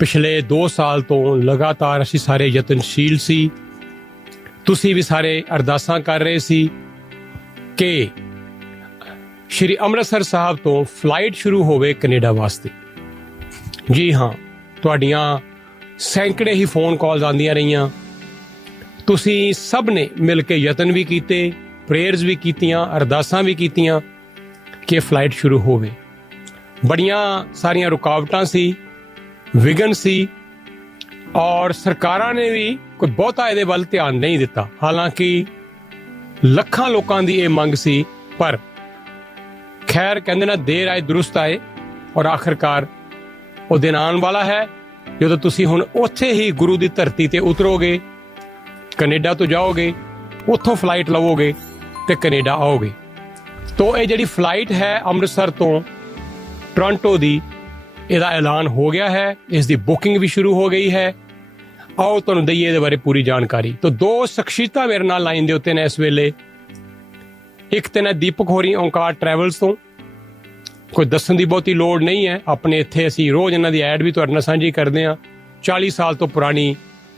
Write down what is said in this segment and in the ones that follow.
पिछले 2 साल तो लगातार असीं सारे यतनशील सी, तुसीं भी सारे अरदासां कर रहे सी कि श्री अमृतसर साहब तो फ्लाइट शुरू होवे कनेडा वास्ते। जी हाँ, तुहाडियां सैकड़े ही फोन कॉल्स आंदियां रहियां, तुसीं सब ने मिल के यतन भी कीते, प्रेयर्स भी कीतियां, अरदासां भी कीतियां कि फ्लाइट शुरू होवे। बड़ियां सारियां रुकावटां सी, विघन सी और सरकारां ने भी कोई बहुता इहदे वल ध्यान नहीं दिता। हालांकि ਲੱਖਾਂ ਲੋਕਾਂ ਦੀ ਇਹ ਮੰਗ ਸੀ, ਪਰ ਖੈਰ ਕਹਿੰਦੇ ਨਾ ਦੇਰ ਆਏ ਦਰੁਸਤ ਆਏ ਔਰ ਆਖਰਕਾਰ ਉਹ ਦਿਨ ਆਉਣ ਵਾਲਾ ਹੈ ਜਦੋਂ ਤੁਸੀਂ ਹੁਣ ਉੱਥੇ ਹੀ ਗੁਰੂ ਦੀ ਧਰਤੀ ਤੇ ਉਤਰੋਗੇ, ਕੈਨੇਡਾ ਤੋਂ ਜਾਓਗੇ, ਉੱਥੋਂ ਫਲਾਈਟ ਲਵੋਗੇ ਤੇ ਕੈਨੇਡਾ ਆਓਗੇ। ਤੋ ਇਹ ਜਿਹੜੀ ਫਲਾਈਟ ਹੈ ਅੰਮ੍ਰਿਤਸਰ ਤੋਂ ਟੋਰਾਂਟੋ ਦੀ, ਇਹਦਾ ਐਲਾਨ ਹੋ ਗਿਆ ਹੈ, ਇਸ ਦੀ ਬੁਕਿੰਗ ਵੀ ਸ਼ੁਰੂ ਹੋ ਗਈ ਹੈ। आओ तुहानूं दईए इहदे बारे पूरी जानकारी। तो 2 शख्सियतां मेरे नाल लाइन दे उत्ते ने इस वेले। एक ते ने दीपक होरी ओंकार ट्रैवल्स तो, कोई दस्सण दी बहुती लोड़ नहीं है, अपने इत्थे असीं रोज़ इन्हां दी ऐड भी तुहाडे नाल सांझी करदे हां। 40 साल तो पुरानी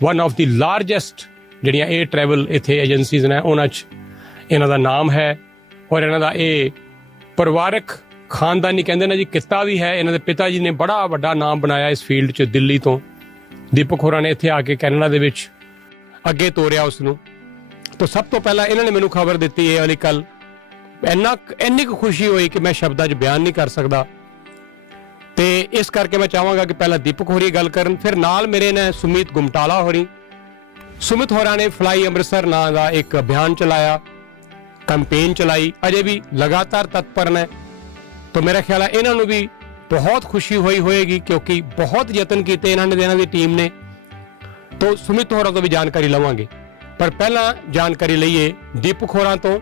वन ऑफ द लार्जेस्ट जिहड़ियां एयर ट्रैवल इत्थे एजेंसीज़ ने उन्हां च इन्हां दा नाम है और इन्हां दा इह परिवारक खानदानी कहंदे ने जी किता भी है। इन्हां दे पिता जी ने बड़ा वड्डा नाम बनाया इस फील्ड च दिल्ली तो। दीपक होरां ने इत्थे आके कैनेडा दे विच अगे तोरिया उसनूं। तो सब तो पहला इन्हां ने मैनूं खबर दित्ती ये वाली कल, इन्नी कुछ खुशी हुई कि मैं शब्दां 'च बयान नहीं कर सकदा। ते इस करके मैं चाहांगा कि पहला दीपक होरी गल करन, फिर नाल मेरे ने सुमित गुमटाला होरी। सुमित होरां ने फ्लाई अमृतसर नां दा एक अभियान चलाया, कैंपेन चलाई, अजे भी लगातार तत्पर ने। तो मेरा ख्याल है इन्हां नूं भी बहुत खुशी हुई होएगी क्योंकि बहुत यतन किए इन्होंने दी टीम ने। तो सुमित होरां तो भी जानकारी लवांगे, पर पहला जानकारी लईए दीपक होरां तो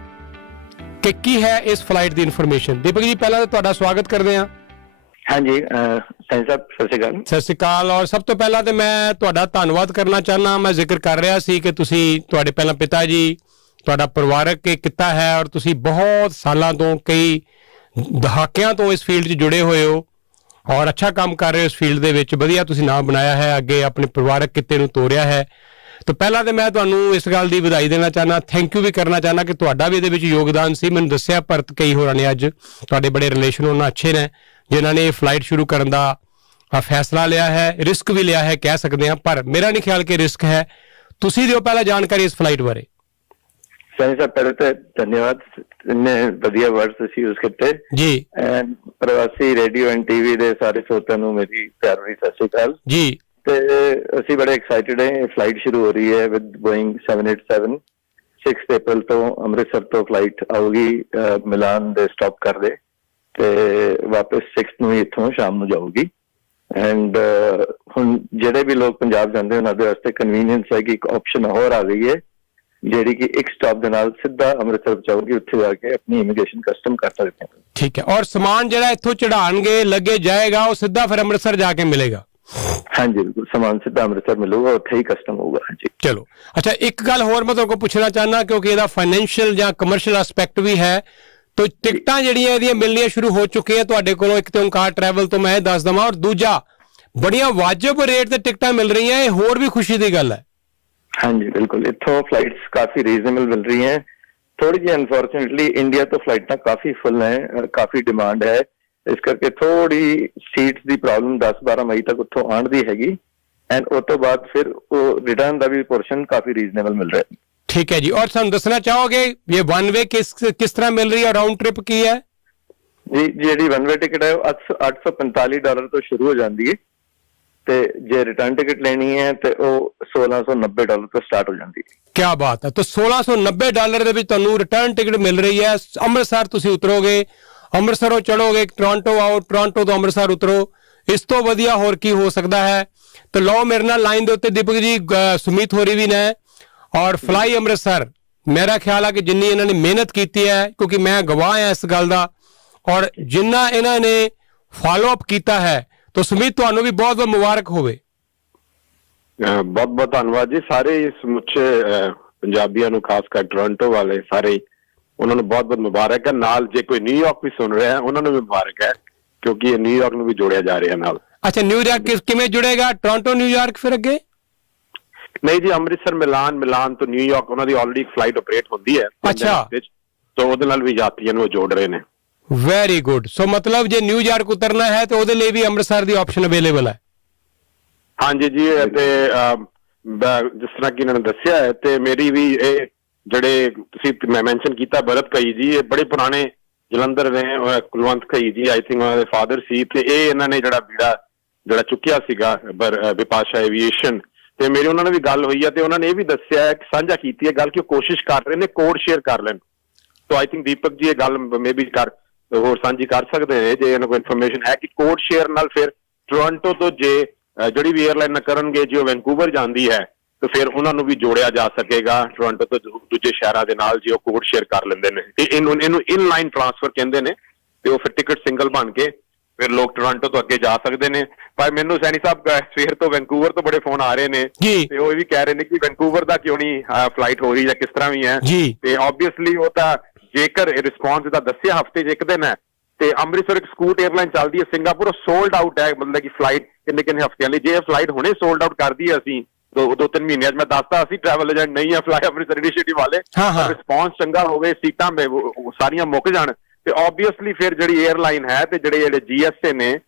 कि की है इस फ्लाइट की इन्फॉर्मेशन। दीपक जी पहला तो तुहाडा स्वागत करते हैं। हाँ जी साईं साहब सत श्री अकाल। सत श्री अकाल। और सब तो पहला तो मैं तुहाडा धन्नवाद करना चाहना। मैं जिक्र कर रहा सी कि तुसी तुहाडे पहला पिता जी तुहाडा परिवारक किता है और तुसी बहुत सालों तो कई दहाकियां तो इस फील्ड च जुड़े हुए हो और अच्छा काम कर रहे हो इस फील्ड दे विच। वधिया तुसीं नाम बनाया है, अगे अपने परिवारक किते नूं तोरिया है। तो पहला तो मैं तुहानूं इस गल दी वधाई देना चाहना, थैंक यू भी करना चाहना कि तुहाडा भी इहदे विच योगदान सी। मैनूं दस्सिया भरत कई होरां ने अज तुहाडे बड़े रिलेशन उन्हां अच्छे ने जिन्हां ने फ्लाइट शुरू करन दा फैसला लिया है, रिस्क भी लिया है कह सकते हैं, पर मेरा नहीं ख्याल कि रिस्क है। तुसीं दिओ पहला जानकारी इस फ्लाइट बारे। साईं साहब पहले तो धन्यवाद, इन्ने वधिया वर्ड्स तुसीं यूज कीते जी। एंड प्रवासी रेडियो एंड टीवी दे सारे श्रोतिਆਂ ਨੂੰ मेरी प्यार भरी सत श्री अकाल जी। ਤੇ ਅਸੀਂ ਬੜੇ ਐਕਸਾਈਟਿਡ ਹਾਂ। ਫਲਾਈਟ ਸ਼ੁਰੂ ਹੋ ਰਹੀ ਹੈ ਵਿਦ ਬੋਇੰਗ 787 6 ਅਪ੍ਰੈਲ ਤੋਂ ਅੰਮ੍ਰਿਤਸਰ ਤੋਂ ਫਲਾਈਟ ਆਊਗੀ ਮਿਲਾਨ ਦੇ ਸਟਾਪ ਕਰਦੇ ਤੇ ਵਾਪਸ 6 ਨੂੰ ਹੀ ਇੱਥੋਂ ਸ਼ਾਮ ਨੂੰ ਜਾਊਗੀ। ਐਂਡ ਹੁਣ ਜਿਹੜੇ ਵੀ ਲੋਕ ਪੰਜਾਬ ਜਾਂਦੇ ਉਹਨਾਂ ਦੇ ਵਾਸਤੇ ਕਨਵੀਨੀਅੰਸ ਹੈ ਕਿ ਇੱਕ ਆਪਸ਼ਨ ਹੋਰ ਆ ਗਈ ਹੈ ਜਿਹੜੀ ਕਿ ਇੱਕ ਸਟਾਪ ਦੇ ਨਾਲ ਸਿੱਧਾ ਅੰਮ੍ਰਿਤਸਰ ਪਹੁੰਚਾਊਗੀ, ਉੱਥੇ ਜਾ ਕੇ ਆਪਣੀ ਇਮੀਗ੍ਰੇਸ਼ਨ ਕਸਟਮ ਕਰ ਸਕਦੇ हैं। ठीक है। और समान ਜਿਹੜਾ ਇੱਥੋਂ ਚੜਾਣਗੇ ਲੱਗੇ ਜਾਏਗਾ ਉਹ ਸਿੱਧਾ ਫਿਰ ਅੰਮ੍ਰਿਤਸਰ ਜਾ ਕੇ ਮਿਲੇਗਾ। हाँ जी बिल्कुल, सामान सीधा अमृतसर मिलेगा, उत्थे ही कस्टम होगा। हाँ जी चलो अच्छा, एक गल होर मैं तुहाडे कोल पुछना चाहना क्योंकि ਇਹਦਾ फाइनेंशियल ਜਾਂ कमर्शियल एस्पेक्ट भी है। तो टिकटां ਜਿਹੜੀਆਂ ਇਹਦੀਆਂ ਮਿਲਣੀਆਂ ਸ਼ੁਰੂ ਹੋ ਚੁੱਕੀਆਂ ਤੁਹਾਡੇ ਕੋਲੋਂ, ਇੱਕ ਤੇ ਓਂਕਾਰ ट्रैवल ਤੋਂ मैं ਦੱਸ ਦਵਾਂ, और दूजा ਬੜੀਆਂ ਵਾਜਬ ਰੇਟ ਤੇ ਟਿਕਟਾਂ ਮਿਲ ਰਹੀਆਂ, ਇਹ ਹੋਰ ਵੀ ਖੁਸ਼ੀ ਦੀ ਗੱਲ है। हाँ जी बिल्कुल, इत्थों फ्लाइट्स काफी रीजनेबल मिल रही हैं। थोड़ी जी अनफॉर्चुनेटली इंडिया तो फ्लाइटां काफी फुल हैं, काफी डिमांड है, इस करके थोड़ी सीट्स की प्रॉब्लम 10-12 मई तक उत्थों आउण दी हैगी। एंड उस तो बाद फिर वो रिटर्न का भी पोर्शन काफी रीजनेबल मिल रहा है। ठीक है जी। और सानूं दसना चाहोगे ये वन वे किस तरह मिल रही है, राउंड ट्रिप की है जी? जी वन वे टिकट है $845 तो शुरू हो जाती है, ਤੇ ਜੇ ਰਿਟਰਨ ਟਿਕਟ ਲੈਣੀ ਹੈ ਤੇ ਉਹ $1690 ਤੋਂ ਸਟਾਰਟ ਹੋ ਜਾਂਦੀ ਹੈ। ਕੀ ਬਾਤ ਹੈ। ਤਾਂ $1690 ਦੇ ਵਿੱਚ ਤੁਹਾਨੂੰ ਰਿਟਰਨ ਟਿਕਟ ਮਿਲ ਰਹੀ ਹੈ। ਅੰਮ੍ਰਿਤਸਰ ਤੁਸੀਂ ਉਤਰੋਗੇ, ਅੰਮ੍ਰਿਤਸਰੋਂ ਚੜੋਗੇ, ਟੋਰਾਂਟੋ ਆਓ, ਟੋਰਾਂਟੋ ਤੋਂ ਅੰਮ੍ਰਿਤਸਰ ਉਤਰੋ। ਇਸ ਤੋਂ ਵਧੀਆ ਹੋਰ ਕੀ ਹੋ ਸਕਦਾ ਹੈ। ਤੇ ਲਓ ਮੇਰੇ ਨਾਲ ਲਾਈਨ ਦੇ ਉੱਤੇ ਦੀਪਕ ਜੀ ਸੁਮੀਤ ਹੋਰੀ ਵੀ ਨੇ ਔਰ ਫਲਾਈ ਅੰਮ੍ਰਿਤਸਰ। ਮੇਰਾ ਖਿਆਲ ਹੈ ਕਿ ਜਿੰਨੀ ਇਹਨਾਂ ਨੇ ਮਿਹਨਤ ਕੀਤੀ ਹੈ, ਕਿਉਂਕਿ ਮੈਂ ਗਵਾਹ ਹਾਂ ਇਸ ਗੱਲ ਦਾ, ਔਰ ਜਿੰਨਾ ਇਹਨਾਂ ਨੇ ਫਾਲੋ ਅਪ ਕੀਤਾ ਹੈ, तो सुमित ਤੁਹਾਨੂੰ भी बहुत बहुत मुबारक होवे। बहुत बहुत धन्यवाद जी। सारे समुचे पंजाबियों ਨੂੰ खास कर टोरंटो वाले सारे ਉਹਨਾਂ ਨੂੰ बहुत बहुत मुबारक है। नाल जे कोई न्यूयॉर्क भी सुन रहा है ਉਹਨਾਂ ਨੂੰ भी मुबारक है क्योंकि ये न्यूयॉर्क ਨੂੰ भी जोड़िया जा रहा है नाल। ਅੱਛਾ, ਨਿਊਯਾਰਕ ਕਿਵੇਂ ਜੁੜੇਗਾ? ਟੋਰਾਂਟੋ ਨਿਊਯਾਰਕ ਫਿਰ ਅੱਗੇ? ਨਹੀਂ ਜੀ, ਅੰਮ੍ਰਿਤਸਰ ਮਿਲਾਨ ਤੋਂ ਨਿਊਯਾਰਕ ਉਹਨਾਂ ਦੀ ਆਲਰੇਡੀ ਫਲਾਈਟ ਆਪਰੇਟ ਹੁੰਦੀ ਹੈ। ਅੱਛਾ, तो ਉਹਦੇ ਨਾਲ ਵੀ ਯਾਤਰੀਆਂ ਨੂੰ ਜੋੜ ਰਹੇ ਨੇ। Very good. ਸੋ ਮਤਲਬ ਜੇ ਨਿਊਯਾਰਕ ਉਤਰਨਾ ਹੈ ਤੇ ਉਹਦੇ ਲਈ ਵੀ ਅੰਮ੍ਰਿਤਸਰ ਦੀ ਆਪਸ਼ਨ ਅਵੇਲੇਬਲ ਹੈ? ਹਾਂਜੀ ਜੀ, ਤੇ ਜਿਸ ਤਰ੍ਹਾਂ ਕਿ ਇਹਨਾਂ ਨੇ ਦੱਸਿਆ ਹੈ, ਤੇ ਮੇਰੀ ਵੀ ਇਹ ਜਿਹੜੇ ਤੁਸੀਂ ਮੈਂ ਮੈਂਸ਼ਨ ਕੀਤਾ ਭਰਤ ਘਈ ਜੀ, ਇਹ ਬੜੇ ਪੁਰਾਣੇ ਜਲੰਧਰ ਦੇ ਕੁਲਵੰਤ ਘਈ ਜੀ, ਆਈ ਥਿੰਕ ਉਹਨਾਂ ਦੇ ਫਾਦਰ ਸੀ, ਤੇ ਇਹ ਇਹਨਾਂ ਨੇ ਜਿਹੜਾ ਚੁੱਕਿਆ ਸੀਗਾ ਵਿਪਾਸ਼ਾ ਐਵੀਏਸ਼ਨ, ਤੇ ਮੇਰੀ ਉਹਨਾਂ ਨਾਲ ਵੀ ਗੱਲ ਹੋਈ ਹੈ, ਤੇ ਉਹਨਾਂ ਨੇ ਇਹ ਵੀ ਦੱਸਿਆ ਹੈ, ਸਾਂਝਾ ਕੀਤੀ ਹੈ ਗੱਲ, ਕਿ ਉਹ ਕੋਸ਼ਿਸ਼ ਕਰ ਰਹੇ ਨੇ ਕੋਡ ਸ਼ੇਅਰ ਕਰ ਲੈਣ। ਸੋ ਆਈ ਥਿੰਕ ਦੀਪਕ ਜੀ ਇਹ ਗੱਲ ਮੇ ਵੀ ਹੋਰ ਸਾਂਝੀ ਕਰ ਸਕਦੇ ਨੇ, ਜੇ ਇਹਨਾਂ ਕੋਲ ਇਨਫੋਰਮੇਸ਼ਨ ਹੈ, ਕਿ ਕੋਡ ਸ਼ੇਅਰ ਨਾਲ ਫਿਰ ਟੋਰਾਂਟੋ ਤੋਂ ਜੇ ਜਿਹੜੀ ਵੀ ਏਅਰਲਾਈਨ ਕਰਨਗੇ, ਜੇ ਉਹ ਵੈਨਕੂਵਰ ਜਾਂਦੀ ਹੈ, ਤੇ ਫਿਰ ਉਹਨਾਂ ਨੂੰ ਵੀ ਜੋੜਿਆ ਜਾ ਸਕੇਗਾ ਟੋਰਾਂਟੋ ਤੋਂ ਦੂਜੇ ਸ਼ਹਿਰਾਂ ਦੇ ਨਾਲ, ਜੇ ਉਹ ਕੋਡ ਸ਼ੇਅਰ ਕਰ ਲੈਂਦੇ ਨੇ। ਇਹਨੂੰ ਇਨਲਾਈਨ ਟ੍ਰਾਂਸਫਰ ਕਹਿੰਦੇ ਨੇ, ਤੇ ਉਹ ਫਿਰ ਟਿਕਟ ਸਿੰਗਲ ਬਣ ਕੇ ਫਿਰ ਲੋਕ ਟੋਰਾਂਟੋ ਤੋਂ ਅੱਗੇ ਜਾ ਸਕਦੇ ਨੇ। ਪਰ ਮੈਨੂੰ ਸੈਣੀ ਸਾਹਿਬ ਸਵੇਰ ਤੋਂ ਵੈਨਕੂਵਰ ਤੋਂ ਬੜੇ ਫੋਨ ਆ ਰਹੇ ਨੇ, ਤੇ ਉਹ ਵੀ ਕਹਿ ਰਹੇ ਨੇ ਕਿ ਵੈਨਕੂਵਰ ਦਾ ਕਿਉਂ ਨਹੀਂ ਫਲਾਈਟ ਹੋ ਰਹੀ ਜਾਂ ਕਿਸ ਤਰ੍ਹਾਂ ਵੀ ਹੈ। ਤੇ ਆਬਵੀਅਸਲੀ ਉਹ ਤਾਂ ਜੇਕਰ ਰਿਸਪੌਂਸ ਦਾ ਦੱਸਿਆ ਹਫ਼ਤੇ 'ਚ ਇੱਕ ਦਿਨ ਹੈ, ਤੇ ਅੰਮ੍ਰਿਤਸਰ ਇੱਕ ਸਕੂਟ ਏਅਰਲਾਈਨ ਚੱਲਦੀ ਹੈ ਸਿੰਗਾਪੁਰ, ਸੋਲਡ ਆਊਟ ਹੈ, ਮਤਲਬ ਕਿ ਫਲਾਈਟ ਕਿੰਨੇ ਹਫ਼ਤਿਆਂ ਲਈ। ਜੇ ਇਹ ਫਲਾਈਟ ਹੁਣੇ ਸੋਲਡ ਆਊਟ ਕਰਦੀ ਹੈ ਅਸੀਂ 2-3 ਮਹੀਨਿਆਂ 'ਚ, ਮੈਂ ਦੱਸਦਾ, ਅਸੀਂ ਟਰੈਵਲ ਏਜੰਟ ਨਹੀਂ ਆ ਫਲਾਈ ਅੰਮ੍ਰਿਤਸਰ ਇਨੀਸ਼ੀਏਟਿਵ ਵਾਲੇ, ਰਿਸਪੌਂਸ ਚੰਗਾ ਹੋਵੇ, ਸੀਟਾਂ ਸਾਰੀਆਂ ਮੁੱਕ ਜਾਣ, ਤੇ ਆਬਵੀਅਸਲੀ ਫਿਰ ਜਿਹੜੀ ਏਅਰਲਾਈਨ ਹੈ ਤੇ ਜਿਹੜੇ GSA ਨੇ,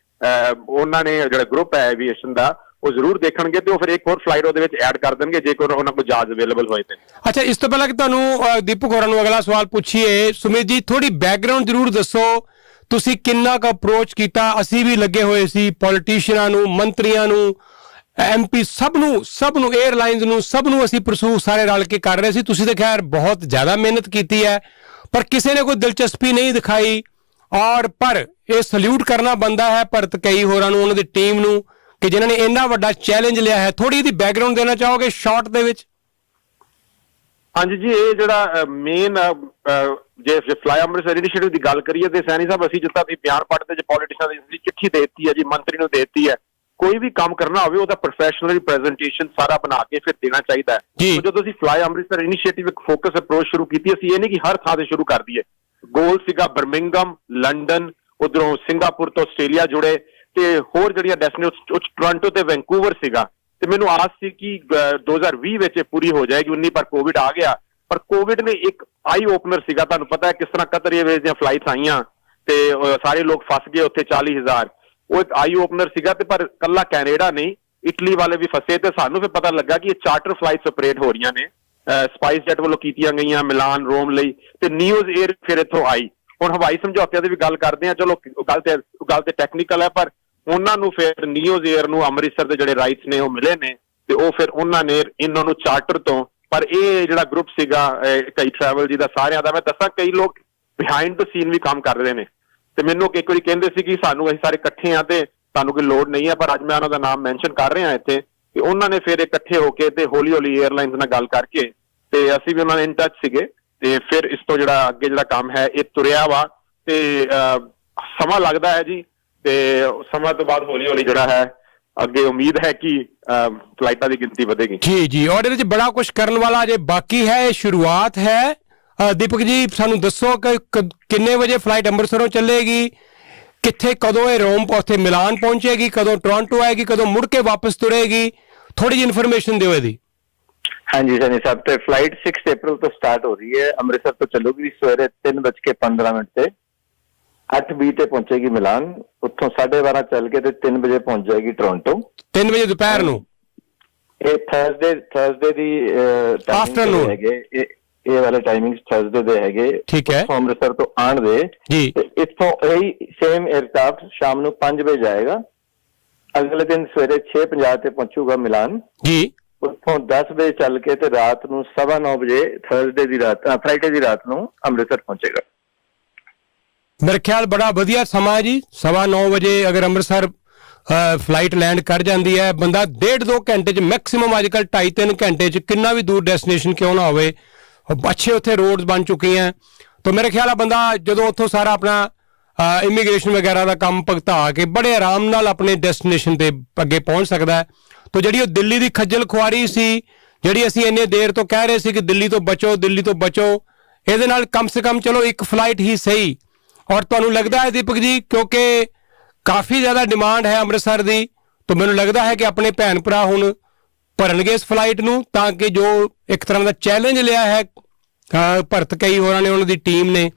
ਉਹਨਾਂ ਨੇ ਜਿਹੜਾ ਗਰੁੱਪ ਹੈ ਐਵੀਏਸ਼ਨ ਦਾ, ਉਹ ਜ਼ਰੂਰ ਦੇਖਣਗੇ, ਤੇ ਉਹ ਫਿਰ ਇੱਕ ਹੋਰ ਫਲਾਈਟ ਉਹਦੇ ਵਿੱਚ ਐਡ ਕਰ ਦੇਣਗੇ ਜੇਕਰ ਉਹਨਾਂ ਕੋਲ ਜਹਾਜ਼ ਅਵੇਲੇਬਲ ਹੋਏ ਤੇ। ਅੱਛਾ, ਇਸ ਤੋਂ ਪਹਿਲਾਂ ਕਿ ਤੁਹਾਨੂੰ ਦੀਪਕ ਹੋਰਾਂ ਨੂੰ ਅਗਲਾ ਸਵਾਲ ਪੁੱਛੀਏ, ਸੁਮਿਤ ਜੀ ਥੋੜੀ ਬੈਕਗਰਾਉਂਡ ਜ਼ਰੂਰ ਦੱਸੋ, ਤੁਸੀਂ ਕਿੰਨਾ ਕੁ ਅਪਰੋਚ ਕੀਤਾ? ਅਸੀਂ ਵੀ ਲੱਗੇ ਹੋਏ ਸੀ, ਪੋਲੀਟੀਸ਼ੀਅਨਾਂ ਨੂੰ, ਮੰਤਰੀਆਂ ਨੂੰ, MP, ਸਭ ਨੂੰ ਏਅਰਲਾਈਨਸ ਨੂੰ, ਸਭ ਨੂੰ ਅਸੀਂ ਪਰਸੂ ਸਾਰੇ ਰਲ ਕੇ ਕਰ ਰਹੇ ਸੀ। ਤੁਸੀਂ ਤਾਂ ਖੈਰ ਬਹੁਤ ਜ਼ਿਆਦਾ ਮਿਹਨਤ ਕੀਤੀ ਹੈ, ਪਰ ਕਿਸੇ ਨੇ ਕੋਈ ਦਿਲਚਸਪੀ ਨਹੀਂ ਦਿਖਾਈ, ਔਰ ਪਰ ਇਹ ਸਲੂਟ ਕਰਨਾ ਬਣਦਾ ਹੈ ਭਰਤ ਘਈ ਹੋਰਾਂ ਨੂੰ, ਉਹਨਾਂ ਦੀ ਟੀਮ ਨੂੰ, ਕਿ ਜਿਨ੍ਹਾਂ ਨੇ ਇੰਨਾ ਵੱਡਾ ਚੈਲੰਜ ਲਿਆ ਹੈ। ਥੋੜੀ ਇਹਦੀ ਬੈਕਗਰਾਉਂਡ ਦੇਣਾ ਚਾਹੋਗੇ ਸ਼ਾਰਟ ਦੇ ਵਿੱਚ? ਹਾਂਜੀ ਜੀ, ਇਹ ਜਿਹੜਾ ਮੇਨ ਜੇ ਫਲਾਈ ਅੰਮ੍ਰਿਤਸਰ ਇਨੀਸ਼ੀਏਟਿਵ ਦੀ ਗੱਲ ਕਰੀਏ, ਤੇ ਸੈਣੀ ਸਾਹਿਬ ਅਸੀਂ ਜਿੱਦਾਂ ਵੀ ਬਿਆਨ ਪੜ੍ਹਦੇ, ਜੇ ਪੋਲੀਟੀਸ਼ੀਅਨਾਂ ਦੀ ਚਿੱਠੀ ਦੇ ਦਿੱਤੀ ਹੈ ਜੀ, ਮੰਤਰੀ ਨੂੰ ਦੇ ਦਿੱਤੀ ਹੈ, ਕੋਈ ਵੀ ਕੰਮ ਕਰਨਾ ਹੋਵੇ ਉਹਦਾ ਪ੍ਰੋਫੈਸ਼ਨਲ ਪ੍ਰੈਜੈਂਟੇਸ਼ਨ ਸਾਰਾ ਬਣਾ ਕੇ ਫਿਰ ਦੇਣਾ ਚਾਹੀਦਾ ਹੈ। ਜਦੋਂ ਅਸੀਂ ਫਲਾਈ ਅੰਮ੍ਰਿਤਸਰ ਇਨੀਸ਼ੀਏਟਿਵ ਇੱਕ ਫੋਕਸ ਅਪਰੋਚ ਸ਼ੁਰੂ ਕੀਤੀ, ਅਸੀਂ ਇਹ ਨਹੀਂ ਕਿ ਹਰ ਥਾਂ ਤੇ ਸ਼ੁਰੂ ਕਰ ਦਈਏ। ਗੋਲ ਸੀਗਾ ਬਰਮਿੰਗਮ, ਲੰਡਨ, ਉਧਰੋਂ ਸਿੰਗਾਪੁਰ ਤੋਂ ਆਸਟ੍ਰੇਲੀਆ ਜੁੜੇ, ਤੇ ਹੋਰ ਜਿਹੜੀਆਂ ਡੈਸਟੀਨੇਸ਼ਨ ਟੋਰਾਂਟੋ ਤੇ ਵੈਨਕੂਵਰ ਸੀਗਾ, ਤੇ ਮੈਨੂੰ ਆਸ ਸੀ ਕਿ 2020 ਵਿੱਚ ਇਹ ਪੂਰੀ ਹੋ ਜਾਏਗੀ 19, ਪਰ ਕੋਵਿਡ ਆ ਗਿਆ। ਪਰ ਕੋਵਿਡ ਨੇ ਇੱਕ ਆਈ ਓਪਨਰ ਸੀਗਾ, ਤੁਹਾਨੂੰ ਪਤਾ ਹੈ ਕਿਸ ਤਰ੍ਹਾਂ ਕਤਰ ਏਅਰਵੇਜ਼ ਦੀਆਂ ਫਲਾਈਟਸ ਆਈਆਂ ਤੇ ਸਾਰੇ ਲੋਕ ਫਸ ਗਏ ਉੱਥੇ 40,000, ਉਹ ਇੱਕ ਆਈ ਓਪਨਰ ਸੀਗਾ। ਤੇ ਪਰ ਕੱਲਾ ਕੈਨੇਡਾ ਨਹੀਂ, ਇਟਲੀ ਵਾਲੇ ਵੀ ਫਸੇ, ਤੇ ਸਾਨੂੰ ਫਿਰ ਪਤਾ ਲੱਗਾ ਕਿ ਇਹ ਚਾਰਟਰ ਫਲਾਈਟਸ ਆਪਰੇਟ ਹੋ ਰਹੀਆਂ ਨੇ, ਸਪਾਈਸ ਜੈਟ ਵੱਲੋਂ ਕੀਤੀਆਂ ਗਈਆਂ ਮਿਲਾਨ, ਰੋਮ ਲਈ, ਤੇ ਨਿਊਜ਼ ਏਅਰ ਫਿਰ ਇੱਥੋਂ ਆਈ। ਹੁਣ ਹਵਾਈ ਸਮਝੌਤਿਆਂ ਦੀ ਵੀ ਗੱਲ ਕਰਦੇ ਹਾਂ, ਚਲੋ ਗੱਲ ਤੇ ਟੈਕਨੀਕਲ ਹੈ, ਪਰ ਉਹਨਾਂ ਨੂੰ ਫਿਰ ਨਿਊਜ਼ ਏਅਰ ਨੂੰ ਅੰਮ੍ਰਿਤਸਰ ਦੇ ਜਿਹੜੇ ਰਾਈਟਸ ਨੇ ਉਹ ਮਿਲੇ ਨੇ, ਤੇ ਉਹ ਫਿਰ ਉਹਨਾਂ ਨੇ ਇਹਨਾਂ ਨੂੰ ਚਾਰਟਰ ਤੋਂ। ਪਰ ਇਹ ਜਿਹੜਾ ਗਰੁੱਪ ਸੀਗਾ ਘਈ ਟਰੈਵਲ ਜੀ ਦਾ, ਸਾਰਿਆਂ ਦਾ, ਮੈਂ ਦੱਸਾਂ ਕਈ ਲੋਕ ਬਿਹਾਈਂਡ ਦ ਸੀਨ ਵੀ ਕੰਮ ਕਰ ਰਹੇ ਨੇ, ਤੇ ਮੈਨੂੰ ਇੱਕ ਵਾਰੀ ਕਹਿੰਦੇ ਸੀ ਕਿ ਅਸੀਂ ਸਾਰੇ ਇਕੱਠੇ ਆ ਤੇ ਸਾਨੂੰ ਕੋਈ ਲੋੜ ਨਹੀਂ ਹੈ, ਪਰ ਅੱਜ ਮੈਂ ਉਹਨਾਂ ਦਾ ਨਾਮ ਮੈਂਸ਼ਨ ਕਰ ਰਿਹਾ ਇੱਥੇ, ਕਿ ਉਹਨਾਂ ਨੇ ਫਿਰ ਇਕੱਠੇ ਹੋ ਕੇ ਤੇ ਹੌਲੀ ਏਅਰਲਾਈਨਸ ਨਾਲ ਗੱਲ ਕਰਕੇ, ਤੇ ਅਸੀਂ ਵੀ ਉਹਨਾਂ ਨਾਲ ਇਨ ਟੱਚ ਸੀਗੇ, ਤੇ ਫਿਰ ਇਸ ਤੋਂ ਜਿਹੜਾ ਅੱਗੇ ਜਿਹੜਾ ਕੰਮ ਹੈ ਇਹ ਤੁਰਿਆ ਵਾ, ਤੇ ਸਮਾਂ ਲੱਗਦਾ ਹੈ ਜੀ, ਤੇ ਸਮਾਂ ਤੋਂ ਬਾਅਦ ਹੌਲੀ ਜਿਹੜਾ ਹੈ ਅੱਗੇ ਉਮੀਦ ਹੈ ਕਿ ਫਲਾਈਟਾਂ ਦੀ ਗਿਣਤੀ ਵਧੇਗੀ। ਜੀ, ਔਰ ਇਹਦੇ 'ਚ ਬੜਾ ਕੁਝ ਕਰਨ ਵਾਲਾ ਜੇ ਬਾਕੀ ਹੈ, ਇਹ ਸ਼ੁਰੂਆਤ ਹੈ। ਦੀਪਕ ਜੀ ਸਾਨੂੰ ਦੱਸੋ ਕਿ ਕਿੰਨੇ ਵਜੇ ਫਲਾਈਟ ਅੰਮ੍ਰਿਤਸਰੋਂ ਚੱਲੇਗੀ, ਕਿੱਥੇ, ਕਦੋਂ ਇਹ ਰੋਮ, ਉੱਥੇ ਮਿਲਾਨ ਪਹੁੰਚੇਗੀ, ਕਦੋਂ ਟੋਰਾਂਟੋ ਆਏਗੀ, ਕਦੋਂ ਮੁੜ ਕੇ ਵਾਪਸ ਤੁਰੇਗੀ, ਥੋੜੀ ਜਿਹੀ ਇਨਫੋਰਮੇਸ਼ਨ ਦਿਓ ਇਹਦੀ। ਹਾਂਜੀ ਸਨੀ ਸਾਹਿਬ, ਤੇ ਫਲਾਈਟ 6 ਅਪ੍ਰੈਲ ਤੋਂ ਸਟਾਰਟ ਹੋ ਰਹੀ ਹੈ, ਅੰਮ੍ਰਿਤਸਰ ਤੋਂ ਚੱਲੂਗੀ ਸਵੇਰੇ 3:15 ਤੇ 8:20 ਤੇ ਪਹੁੰਚੇਗੀ ਮਿਲਾਨ, ਉੱਥੋਂ 12:30 ਚੱਲ ਕੇ ਤੇ 3 ਵਜੇ ਪਹੁੰਚ ਜਾਏਗੀ ਟੋਰਾਂਟੋ, 3 ਵਜੇ ਦੁਪਹਿਰ ਨੂੰ। ਇਹ ਥਰਸਡੇ ਦੀ ਆਫਟਰਨੂਨ ਹੈਗੇ, ਇਹ ਵਾਲੇ ਟਾਈਮਿੰਗਸ ਥਰਸਡੇ ਦੇ ਹੈਗੇ, ਠੀਕ ਹੈ, ਅੰਮ੍ਰਿਤਸਰ ਤੋਂ ਆਉਣ ਦੇ ਜੀ। ਇੱਥੋਂ ਇਹੀ ਸੇਮ 에ਅਰਕ੍ਰਾਫਟ ਸ਼ਾਮ ਨੂੰ 5 ਵਜੇ ਜਾਏਗਾ, ਅਗਲੇ ਦਿਨ ਸਵੇਰੇ 6:50 ਤੇ ਪਹੁੰਚੂਗਾ ਮਿਲਾਨ ਜੀ, ਉੱਥੋਂ 10 ਵਜੇ ਚੱਲ ਕੇ ਤੇ ਰਾਤ ਨੂੰ 9:15 ਵਜੇ ਫਰਾਈਡੇ ਦੀ ਰਾਤ ਨੂੰ ਅੰਮ੍ਰਿਤਸਰ ਪਹੁੰਚੇਗਾ। ਮੇਰੇ ਖਿਆਲ ਬੜਾ ਵਧੀਆ ਸਮਾਂ ਹੈ ਜੀ, 9:15 ਵਜੇ ਅਗਰ ਅੰਮ੍ਰਿਤਸਰ ਫਲਾਈਟ ਲੈਂਡ ਕਰ ਜਾਂਦੀ ਹੈ, ਬੰਦਾ 1.5-2 ਘੰਟੇ 'ਚ ਮੈਕਸਿਮਮ ਅੱਜ ਕੱਲ੍ਹ 2.5-3 ਘੰਟੇ 'ਚ ਕਿੰਨਾ ਵੀ ਦੂਰ ਡੈਸਟੀਨੇਸ਼ਨ ਕਿਉਂ ਨਾ ਹੋਵੇ, ਅੱਛੇ ਉੱਥੇ ਰੋਡਸ ਬਣ ਚੁੱਕੇ ਹੈ, ਤਾਂ ਮੇਰੇ ਖਿਆਲ ਆ ਬੰਦਾ ਜਦੋਂ ਉੱਥੋਂ ਸਾਰਾ ਆਪਣਾ ਇਮੀਗ੍ਰੇਸ਼ਨ ਵਗੈਰਾ ਦਾ ਕੰਮ ਭੁਗਤਾ ਕੇ ਬੜੇ ਆਰਾਮ ਨਾਲ ਆਪਣੇ ਡੈਸਟੀਨੇਸ਼ਨ ਤੇ ਅੱਗੇ ਪਹੁੰਚ ਸਕਦਾ ਹੈ। ਤਾਂ ਜਿਹੜੀ ਉਹ ਦਿੱਲੀ ਦੀ ਖੱਜਲ ਖੁਆਰੀ ਸੀ, ਜਿਹੜੀ ਅਸੀਂ ਇੰਨੇ ਦੇਰ ਤੋਂ ਕਹਿ ਰਹੇ ਸੀ ਕਿ ਦਿੱਲੀ ਤੋਂ ਬਚੋ, ਦਿੱਲੀ ਤੋਂ ਬਚੋ, ਇਹਦੇ ਨਾਲ ਕਮ ਸੇ ਕਮ ਚਲੋ ਇੱਕ ਫਲਾਈਟ ਹੀ ਸਹੀ। ਔਰ ਤੁਹਾਨੂੰ ਲੱਗਦਾ ਹੈ ਦੀਪਕ ਜੀ, ਕਿਉਂਕਿ ਕਾਫੀ ਜ਼ਿਆਦਾ ਡਿਮਾਂਡ ਹੈ ਅੰਮ੍ਰਿਤਸਰ ਦੀ, ਤਾਂ ਮੈਨੂੰ ਲੱਗਦਾ ਹੈ ਕਿ ਆਪਣੇ ਭੈਣ ਭਰਾ ਹੁਣ ਭਰਨਗੇ ਇਸ ਫਲਾਈਟ ਨੂੰ, ਤਾਂ ਕਿ ਜੋ ਇੱਕ ਤਰ੍ਹਾਂ ਦਾ ਚੈਲੰਜ ਲਿਆ ਹੈ ਭਰਤ ਕਈ ਹੋਰਾਂ ਨੇ, ਉਹਨਾਂ ਦੀ ਟੀਮ ਨੇ,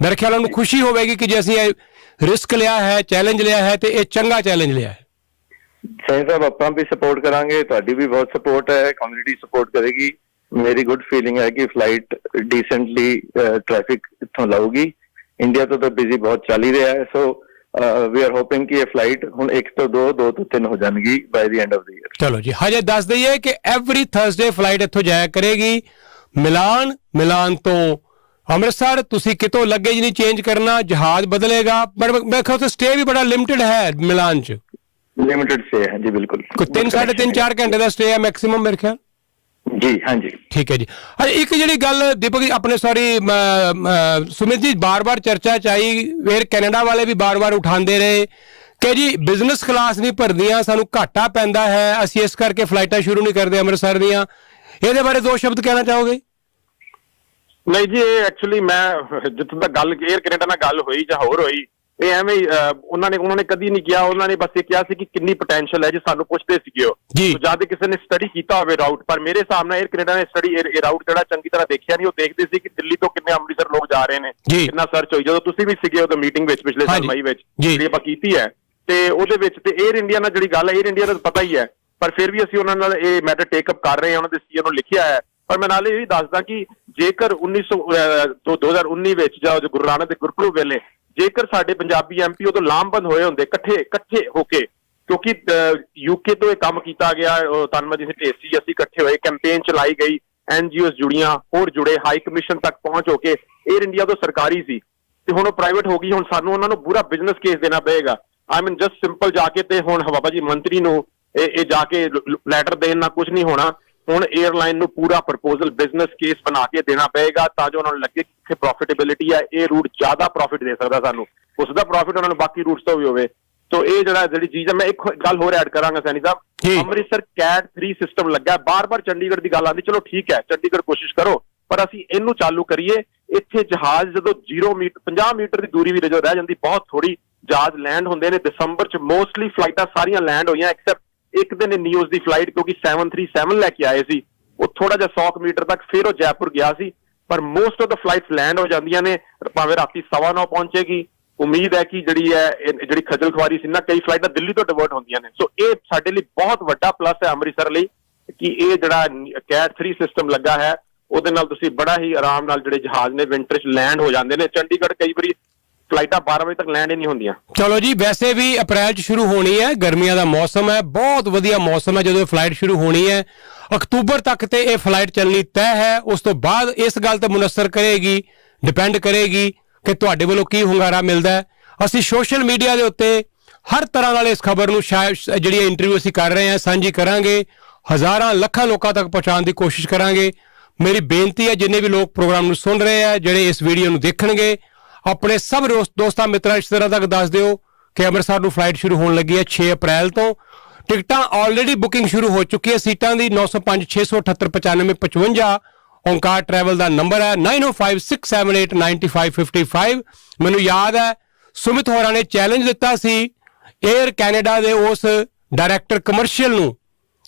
ਮੇਰੇ ਖਿਆਲ ਉਹਨੂੰ ਖੁਸ਼ੀ ਹੋਵੇਗੀ ਕਿ ਜੇ ਅਸੀਂ ਇਹ ਰਿਸਕ ਲਿਆ ਹੈ, ਚੈਲੰਜ ਲਿਆ ਹੈ, ਤੇ ਇਹ ਚੰਗਾ ਚੈਲੰਜ ਲਿਆ ਹੈ। ਸਹੀ ਸਾਹਿਬ, ਆਪਾਂ ਵੀ ਸਪੋਰਟ ਕਰਾਂਗੇ, ਤੁਹਾਡੀ ਵੀ ਬਹੁਤ ਸਪੋਰਟ ਹੈ, ਕਮਿਊਨਿਟੀ ਸਪੋਰਟ ਕਰੇਗੀ। ਮੇਰੀ ਗੁੱਡ ਫੀਲਿੰਗ ਹੈ ਕਿ ਫਲਾਈਟ ਡੀਸੈਂਟਲੀ ਟ੍ਰੈਫਿਕ ਇੱਥੋਂ ਲਾਊਗੀ। ਇੰਡੀਆ ਤੋਂ ਤਾਂ ਬਿਜ਼ੀ ਬਹੁਤ ਚੱਲ ਹੀ ਰਿਹਾ ਹੈ, ਸੋ ਵੀ ਆਰ ਹੋਪਿੰਗ ਕਿ ਇਹ ਫਲਾਈਟ ਹੁਣ 1 ਤੋਂ 2, 2 ਤੋਂ 3 ਹੋ ਜਾਣਗੀ ਬਾਈ ਦੀ ਐਂਡ ਆਫ ਦੀ ਈਅਰ। ਚਲੋ ਜੀ, ਹਜੇ ਦੱਸ ਦਈਏ ਕਿ ਐਵਰੀ ਥਰਸਡੇ ਫਲਾਈਟ ਇੱਥੋਂ ਜਾਇਆ ਕਰੇਗੀ ਮਿਲਾਨ ਤੋਂ ਅੰਮ੍ਰਿਤਸਰ। ਤੁਸੀਂ ਕਿਤੋਂ ਲੱਗੇ ਜੀ ਨਹੀਂ ਚੇਂਜ ਕਰਨਾ, ਜਹਾਜ਼ ਬਦਲੇਗਾ, ਪਰ ਮੇਰੇ ਖਿਆਲ ਤੋਂ ਸਟੇ ਵੀ ਬੜਾ ਲਿਮਟਿਡ ਹੈ ਮਿਲਾਨ 'ਚ। ਲਿਮਿਟਡ ਸਟੇ ਹੈ ਜੀ, ਬਿਲਕੁਲ 3, 3.5, 4 ਘੰਟੇ ਦਾ ਸਟੇ ਹੈ ਮੈਕਸਿਮਮ ਮੇਰੇ ਖਿਆਲ। ਜੀ ਹਾਂਜੀ, ਠੀਕ ਹੈ ਜੀ। ਇੱਕ ਜਿਹੜੀ ਗੱਲ ਦੀਪਕ ਜੀ ਆਪਣੇ ਸੁਮਿਤ ਜੀ ਬਾਰ-ਬਾਰ ਚਰਚਾ ਚ ਆਈ, ਏਅਰ ਕੈਨੇਡਾ ਵਾਲੇ ਵੀ ਬਾਰ-ਬਾਰ ਉਠਾਉਂਦੇ ਰਹੇ ਕਿ ਜੀ ਬਿਜ਼ਨਸ ਕਲਾਸ ਨਹੀਂ ਭਰਦੀਆਂ, ਸਾਨੂੰ ਘਾਟਾ ਪੈਂਦਾ ਹੈ, ਅਸੀਂ ਇਸ ਕਰਕੇ ਫਲਾਈਟਾਂ ਸ਼ੁਰੂ ਨਹੀਂ ਕਰਦੇ ਅੰਮ੍ਰਿਤਸਰ ਦੀਆਂ। ਇਹਦੇ ਬਾਰੇ 2 ਸ਼ਬਦ ਕਹਿਣਾ ਚਾਹੋਗੇ? ਨਹੀਂ ਜੀ, ਇਹ ਐਕਚੁਅਲੀ ਮੈਂ ਜਿੱਥੋਂ ਤੱਕ ਗੱਲ ਏਅਰ ਕੈਨੇਡਾ ਨਾਲ ਗੱਲ ਹੋਈ ਜਾਂ ਹੋਰ ਹੋਈ, ਇਹ ਐਵੇਂ ਉਹਨਾਂ ਨੇ ਕਦੀ ਨਹੀਂ ਕਿਹਾ, ਉਹਨਾਂ ਨੇ ਬਸ ਇਹ ਕਿਹਾ ਸੀ ਕਿ ਕਿੰਨੀ ਪੋਟੈਂਸ਼ੀਅਲ ਹੈ ਜੀ, ਸਾਨੂੰ ਪੁੱਛਦੇ ਸੀਗੇ ਉਹ ਜਦ ਕਿਸੇ ਨੇ ਸਟੱਡੀ ਕੀਤਾ ਹੋਵੇ ਰਾਊਟ। ਪਰ ਮੇਰੇ ਹਿਸਾਬ ਨਾਲ ਏਅਰ ਕੈਨੇਡਾ ਨੇ ਸਟੱਡੀ ਰਾਊਟ ਜਿਹੜਾ ਚੰਗੀ ਤਰ੍ਹਾਂ ਦੇਖਿਆ ਨਹੀਂ। ਉਹ ਦੇਖਦੇ ਸੀ ਕਿ ਦਿੱਲੀ ਤੋਂ ਕਿੰਨੇ ਅੰਮ੍ਰਿਤਸਰ ਲੋਕ ਜਾ ਰਹੇ ਨੇ, ਕਿੰਨਾ ਸਰਚ ਹੋਈ। ਜਦੋਂ ਤੁਸੀਂ ਵੀ ਸੀਗੇ ਉਦੋਂ ਮੀਟਿੰਗ ਵਿੱਚ ਪਿਛਲੇ ਸਾਲ ਮਈ ਵਿੱਚ ਜਿਹੜੀ ਆਪਾਂ ਕੀਤੀ ਹੈ, ਤੇ ਉਹਦੇ ਵਿੱਚ ਤੇ ਏਅਰ ਇੰਡੀਆ ਨਾਲ ਜਿਹੜੀ ਗੱਲ ਹੈ, ਏਅਰ ਇੰਡੀਆ ਦਾ ਪਤਾ ਹੀ ਹੈ, ਪਰ ਫਿਰ ਵੀ ਅਸੀਂ ਉਹਨਾਂ ਨਾਲ ਇਹ ਮੈਟਰ ਟੇਕ ਅਪ ਕਰ ਰਹੇ ਹਾਂ, ਉਹਨਾਂ ਦੇ ਸੀਐਮ ਨੂੰ ਲਿਖਿਆ ਹੈ। ਪਰ ਮੈਂ ਨਾਲ ਇਹ ਵੀ ਦੱਸਦਾ ਕਿ ਜੇਕਰ 2019 ਵਿੱਚ ਜਾਂ ਗੁਰੂ ਨਾਨਕ ਦੇ ਗੁਰਪੁਰਬ ਵੇਲੇ ਜੇਕਰ ਸਾਡੇ ਪੰਜਾਬੀ ਐਮਪੀ ਉਦੋਂ ਲਾਮਬੰਦ ਹੋਏ ਹੁੰਦੇ ਇਕੱਠੇ ਹੋ ਕੇ, ਕਿਉਂਕਿ ਯੂਕੇ ਤੋਂ ਇਹ ਕੰਮ ਕੀਤਾ ਗਿਆ, ਤਨਮਜੀ ਸਿੰਘ ਢੇਸੀ ਅਸੀਂ ਇਕੱਠੇ ਹੋਏ, ਕੈਂਪੇਨ ਚਲਾਈ ਗਈ, NGOs ਜੁੜੀਆਂ, ਹੋਰ ਜੁੜੇ, ਹਾਈ ਕਮਿਸ਼ਨ ਤੱਕ ਪਹੁੰਚ ਹੋ ਕੇ। ਏਅਰ ਇੰਡੀਆ ਤੋਂ ਸਰਕਾਰੀ ਸੀ ਤੇ ਹੁਣ ਉਹ ਪ੍ਰਾਈਵੇਟ ਹੋ ਗਈ। ਹੁਣ ਸਾਨੂੰ ਉਹਨਾਂ ਨੂੰ ਪੂਰਾ ਬਿਜ਼ਨਸ ਕੇਸ ਦੇਣਾ ਪਏਗਾ। ਆਈ ਮੀਨ ਜਸਟ ਸਿੰਪਲ ਜਾ ਕੇ ਤੇ ਹੁਣ ਬਾਬਾ ਜੀ ਮੰਤਰੀ ਨੂੰ ਇਹ ਜਾ ਕੇ ਲੈਟਰ ਦੇਣ ਨਾਲ ਕੁਝ ਨਹੀਂ ਹੋਣਾ। ਹੁਣ 에ਅਰਲਾਈਨ ਨੂੰ ਪੂਰਾ ਪ੍ਰਪੋਜ਼ਲ ਬਿਜ਼ਨਸ ਕੇਸ ਬਣਾ ਕੇ ਦੇਣਾ ਪਏਗਾ, ਤਾਂ ਜੋ ਉਹਨਾਂ ਨੂੰ ਲੱਗੇ ਕਿ ਇੱਥੇ ਪ੍ਰੋਫਿਟੇਬਿਲਿਟੀ ਹੈ, ਇਹ ਰੂਟ ਜ਼ਿਆਦਾ ਪ੍ਰੋਫਿਟ ਦੇ ਸਕਦਾ ਸਾਨੂੰ, ਉਸ ਦਾ ਪ੍ਰੋਫਿਟ ਉਹਨਾਂ ਨੂੰ ਬਾਕੀ ਰੂਟਸ ਤੋਂ ਵੀ ਹੋਵੇ। ਤੋ ਇਹ ਜਿਹੜੀ ਚੀਜ਼ ਹੈ, ਮੈਂ ਇੱਕ ਗੱਲ ਹੋਰ ਐਡ ਕਰਾਂਗਾ ਸੈਣੀ ਸਾਹਿਬ, ਅੰਮ੍ਰਿਤਸਰ CAT 3 ਸਿਸਟਮ ਲੱਗਾ। ਬਾਰ-ਬਾਰ ਚੰਡੀਗੜ੍ਹ ਦੀ ਗੱਲ ਆਉਂਦੀ, ਚਲੋ ਠੀਕ ਹੈ ਚੰਡੀਗੜ੍ਹ ਕੋਸ਼ਿਸ਼ ਕਰੋ, ਪਰ ਅਸੀਂ ਇਹਨੂੰ ਚਾਲੂ ਕਰੀਏ। ਇੱਥੇ ਜਹਾਜ਼ ਜਦੋਂ 0 ਮੀਟਰ 50 ਮੀਟਰ ਦੀ ਦੂਰੀ ਵੀ ਰਹਿ ਜਾਂਦੀ, ਬਹੁਤ ਥੋੜੀ ਜਹਾਜ਼ ਲੈਂਡ ਹੁੰਦੇ ਨੇ। ਦਸੰਬਰ 'ਚ ਮੋਸਟਲੀ ਫਲਾਈਟਾਂ ਸਾਰੀਆਂ ਲੈਂਡ ਹੋਈਆਂ, ਐਕਸੈਪਟ ਇੱਕ ਦਿਨ ਨਿਊਜ਼ ਦੀ ਫਲਾਈਟ, ਕਿਉਂਕਿ 737 ਲੈ ਕੇ ਆਏ ਸੀ, ਉਹ ਥੋੜਾ ਜਿਹਾ 100 ਮੀਟਰ ਤੱਕ, ਫਿਰ ਉਹ ਜੈਪੁਰ ਗਿਆ ਸੀ। ਪਰ most of the flights land ਹੋ ਜਾਂਦੀਆਂ ਨੇ, ਭਾਵੇਂ ਰਾਤੀ 9:15 ਪਹੁੰਚੇਗੀ। ਉਮੀਦ ਹੈ ਕਿ ਜਿਹੜੀ ਖੱਜਲ ਖੁਆਰੀ ਸੀ ਨਾ, ਕਈ ਫਲਾਈਟਾਂ ਦਿੱਲੀ ਤੋਂ ਡਿਵਰਟ ਹੁੰਦੀਆਂ ਨੇ। ਸੋ ਇਹ ਸਾਡੇ ਲਈ ਬਹੁਤ ਵੱਡਾ ਪਲੱਸ ਹੈ ਅੰਮ੍ਰਿਤਸਰ ਲਈ ਕਿ ਇਹ ਜਿਹੜਾ CAT 3 ਸਿਸਟਮ ਲੱਗਾ ਹੈ, ਉਹਦੇ ਨਾਲ ਤੁਸੀਂ ਬੜਾ ਹੀ ਆਰਾਮ ਨਾਲ ਜਿਹੜੇ ਜਹਾਜ਼ ਨੇ ਵਿੰਟਰ 'ਚ ਲੈਂਡ ਹੋ ਜਾਂਦੇ ਨੇ। ਚੰਡੀਗੜ੍ਹ ਕਈ ਵਾਰੀ ਫਲਾਈਟਾਂ 12 ਵਜੇ ਤੱਕ ਲੈਂਡ ਹੀ ਨਹੀਂ ਹੁੰਦੀਆਂ। ਚਲੋ ਜੀ, ਵੈਸੇ ਵੀ ਅਪ੍ਰੈਲ 'ਚ ਸ਼ੁਰੂ ਹੋਣੀ ਹੈ, ਗਰਮੀਆਂ ਦਾ ਮੌਸਮ ਹੈ, ਬਹੁਤ ਵਧੀਆ ਮੌਸਮ ਹੈ ਜਦੋਂ ਇਹ ਫਲਾਈਟ ਸ਼ੁਰੂ ਹੋਣੀ ਹੈ। ਅਕਤੂਬਰ ਤੱਕ ਤੇ ਇਹ ਫਲਾਈਟ ਚੱਲਣੀ ਤੈਅ ਹੈ। ਉਸ ਤੋਂ ਬਾਅਦ ਇਸ ਗੱਲ ਤੇ ਮੁਨਸਰ ਕਰੇਗੀ, ਡਿਪੈਂਡ ਕਰੇਗੀ ਕਿ ਤੁਹਾਡੇ ਵੱਲੋਂ ਕੀ ਹੁੰਗਾਰਾ ਮਿਲਦਾ ਹੈ। ਅਸੀਂ ਸੋਸ਼ਲ ਮੀਡੀਆ ਦੇ ਉੱਤੇ ਹਰ ਤਰ੍ਹਾਂ ਨਾਲ ਇਸ ਖਬਰ ਨੂੰ ਜਿਹੜੀ ਇੰਟਰਵਿਊ ਅਸੀਂ ਕਰ ਰਹੇ ਹਾਂ ਸਾਂਝੀ ਕਰਾਂਗੇ, ਹਜ਼ਾਰਾਂ ਲੱਖਾਂ ਲੋਕਾਂ ਤੱਕ ਪਹੁੰਚਾਉਣ ਦੀ ਕੋਸ਼ਿਸ਼ ਕਰਾਂਗੇ। ਮੇਰੀ ਬੇਨਤੀ ਹੈ, ਜਿੰਨੇ ਵੀ ਲੋਕ ਪ੍ਰੋਗਰਾਮ ਨੂੰ ਸੁਣ ਰਹੇ ਆ, ਜਿਹੜੇ ਇਸ ਵੀਡੀਓ ਨੂੰ ਦੇਖਣਗੇ, ਆਪਣੇ ਸਭ ਦੋਸਤਾਂ ਮਿੱਤਰਾਂ ਰਿਸ਼ਤੇਦਾਰਾਂ ਤੱਕ ਦੱਸ ਦਿਓ ਕਿ ਅੰਮ੍ਰਿਤਸਰ ਨੂੰ ਫਲਾਈਟ ਸ਼ੁਰੂ ਹੋਣ ਲੱਗੀ ਹੈ 6 ਅਪ੍ਰੈਲ ਤੋਂ। ਟਿਕਟਾਂ ਆਲਰੇਡੀ ਬੁਕਿੰਗ ਸ਼ੁਰੂ ਹੋ ਚੁੱਕੀ ਹੈ ਸੀਟਾਂ ਦੀ। 905 678 95 55 ਓਂਕਾਰ ਟਰੈਵਲ ਦਾ ਨੰਬਰ ਹੈ, 9056789555। ਮੈਨੂੰ ਯਾਦ ਹੈ ਸੁਮਿਤ ਹੋਰਾਂ ਨੇ ਚੈਲੰਜ ਦਿੱਤਾ ਸੀ ਏਅਰ ਕੈਨੇਡਾ ਦੇ ਉਸ ਡਾਇਰੈਕਟਰ ਕਮਰਸ਼ੀਅਲ ਨੂੰ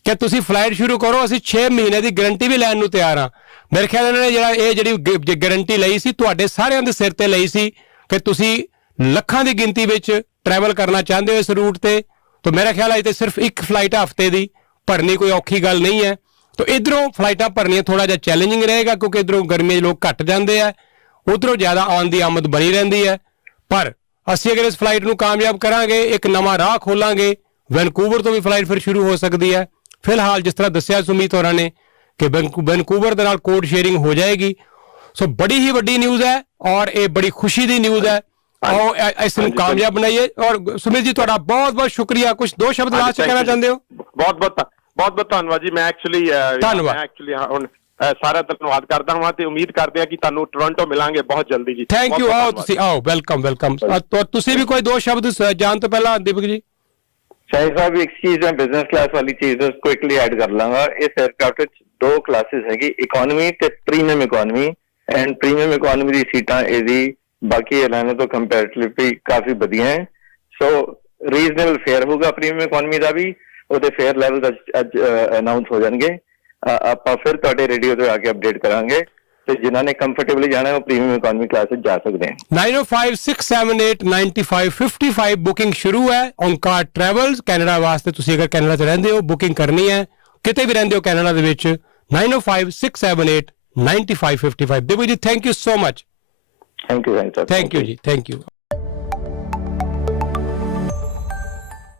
ਕਿ ਤੁਸੀਂ ਫਲਾਈਟ ਸ਼ੁਰੂ ਕਰੋ, ਅਸੀਂ 6 ਮਹੀਨੇ ਦੀ ਗਰੰਟੀ ਵੀ ਲੈਣ ਨੂੰ ਤਿਆਰ ਹਾਂ। ਮੇਰੇ ਖਿਆਲ ਇਹਨਾਂ ਨੇ ਜਿਹੜੀ ਗਰੰਟੀ ਲਈ ਸੀ ਤੁਹਾਡੇ ਸਾਰਿਆਂ ਦੇ ਸਿਰ ਤੇ ਲਈ ਸੀ ਕਿ ਤੁਸੀਂ ਲੱਖਾਂ ਦੀ ਗਿਣਤੀ ਵਿੱਚ ਟਰੈਵਲ ਕਰਨਾ ਚਾਹੁੰਦੇ ਹੋ ਇਸ ਰੂਟ ਤੇ। ਤਾਂ ਮੇਰਾ ਖਿਆਲ ਹੈ ਤੇ ਸਿਰਫ ਇੱਕ ਫਲਾਈਟ ਹਫ਼ਤੇ ਦੀ ਭਰਨੀ ਕੋਈ ਔਖੀ ਗੱਲ ਨਹੀਂ ਹੈ। ਤਾਂ ਇੱਧਰੋਂ ਫਲਾਈਟਾਂ ਭਰਨੀਆਂ ਥੋੜਾ ਜਿਹਾ ਚੈਲੰਜਿੰਗ ਰਹੇਗਾ, ਕਿਉਂਕਿ ਇੱਧਰੋਂ ਗਰਮੀ ਦੇ ਲੋਕ ਘੱਟ ਜਾਂਦੇ ਆ, ਉੱਧਰੋਂ ਜ਼ਿਆਦਾ ਆਉਣ ਦੀ ਆਮਦ ਬਣੀ ਰਹਿੰਦੀ ਹੈ। ਪਰ ਅਸੀਂ ਅਗਰ ਇਸ ਫਲਾਈਟ ਨੂੰ ਕਾਮਯਾਬ ਕਰਾਂਗੇ, ਇੱਕ ਨਵਾਂ ਰਾਹ ਖੋਲਾਂਗੇ, ਵੈਨਕੂਵਰ ਤੋਂ ਵੀ ਫਲਾਈਟ ਫਿਰ ਸ਼ੁਰੂ ਹੋ ਸਕਦੀ ਹੈ। ਫਿਲਹਾਲ ਜਿਸ ਤਰ੍ਹਾਂ ਦੱਸਿਆ ਸੁਮੀਤ ਹੋਰਾਂ ਨੇ ਕਿ ਵੈਨਕੂਵਰ ਦੇ ਨਾਲ ਕੋਡ ਸ਼ੇਅਰਿੰਗ ਹੋ ਜਾਏਗੀ। ਸੋ ਬੜੀ ਹੀ ਵੱਡੀ ਨਿਊਜ਼ ਹੈ ਔਰ ਇਹ ਬੜੀ ਖੁਸ਼ੀ ਦੀ ਨਿਊਜ਼ ਹੈ। ਆਓ ਇਸ ਨੂੰ ਕਾਮਯਾਬ ਬਣਾਈਏ। ਔਰ ਸੁਮੀਤ ਜੀ ਤੁਹਾਡਾ ਬਹੁਤ ਬਹੁਤ ਸ਼ੁਕਰੀਆ। ਕੁਝ 2 ਸ਼ਬਦ ਲਾਸਟ ਕਹਿਣਾ ਚਾਹੁੰਦੇ ਹੋ? ਬਹੁਤ ਧੰਨਵਾਦ ਜੀ। ਮੈਂ ਐਕਚੁਅਲੀ ਹੁਣ ਸਾਰਾ ਧੰਨਵਾਦ ਕਰਦਾ ਹਾਂ ਤੇ ਉਮੀਦ ਕਰਦੇ ਹਾਂ ਕਿ ਤੁਹਾਨੂੰ ਟੋਰਾਂਟੋ ਮਿਲਾਂਗੇ ਬਹੁਤ ਜਲਦੀ ਜੀ। Thank you. ਆਓ ਤੁਸੀਂ ਆਓ, ਵੈਲਕਮ। ਤੁਸੀਂ ਵੀ ਕੋਈ 2 ਸ਼ਬਦ ਜਾਣ ਤੋਂ ਪਹਿਲਾਂ ਦੀਪਕ ਜੀ? ਸ਼ਾਹਿਦ ਸਾਹਿਬ, ਇੱਕ ਚੀਜ਼ ਹੈ ਬਿਜ਼ਨਸ ਕਲਾਸ ਵਾਲੀ ਚੀਜ਼ ਕੁਇਕਲੀ ਐਡ ਕਰ ਲਾਂਗਾ। ਇਸ 에ਅਰਕ੍ਰਾਫਟ ਵਿੱਚ 2 ਕਲਾਸਿਸ ਹੈਗੀ, ਇਕੋਨਮੀ ਤੇ premium economy. And premium economy ਦੀ ਸੀਟਾਂ ਇਹਦੀ ਬਾਕੀ 에ਅਰਲਾਈਨਾਂ ਤੋਂ ਕੰਪੈਰੀਟਿਵਲੀ ਕਾਫੀ ਵਧੀਆ ਹੈ। ਸੋ ਰੀਜ਼ਨੇਬਲ ਫੇਅਰ ਹੋਊਗਾ ਪ੍ਰੀਮੀਅਮ ਇਕਨੋਮੀ ਦਾ ਵੀ, ਉਹਦੇ ਫੇਅਰ ਲੈਵਲ ਅੱਜ ਅਨਾਉਂਸ ਹੋ ਜਾਣਗੇ। ਆਪਾਂ ਫਿਰ ਤੁਹਾਡੇ ਰੇਡੀਓ ਤੇ ਆ ਕੇ ਅਪਡੇਟ ਕਰਾਂਗੇ ਤੇ ਜਿਨ੍ਹਾਂ ਨੇ ਕੰਫਰਟੇਬਲੀ ਜਾਣਾ ਉਹ ਪ੍ਰੀਮੀਅਮ ਇਕਨੋਮੀ ਕਲਾਸ ਵਿੱਚ ਜਾ ਸਕਦੇ ਹਨ। 9056789555 ਬੁਕਿੰਗ ਸ਼ੁਰੂ ਹੈ। ਓਂਕਾਰ ਟਰੈਵਲਸ ਕੈਨੇਡਾ ਵਾਸਤੇ, ਤੁਸੀਂ ਅਗਰ ਕੈਨੇਡਾ 'ਚ ਰਹਿੰਦੇ ਹੋ, ਬੁਕਿੰਗ ਕਰਨੀ ਹੈ, ਕਿਤੇ ਵੀ ਰਹਿੰਦੇ ਹੋ ਕੈਨੇਡਾ ਦੇ ਵਿੱਚ, 9056789555। ਦਿਵੂ ਜੀ, thank you so much. Thank you ਜੀ, ਥੈਂਕ ਯੂ।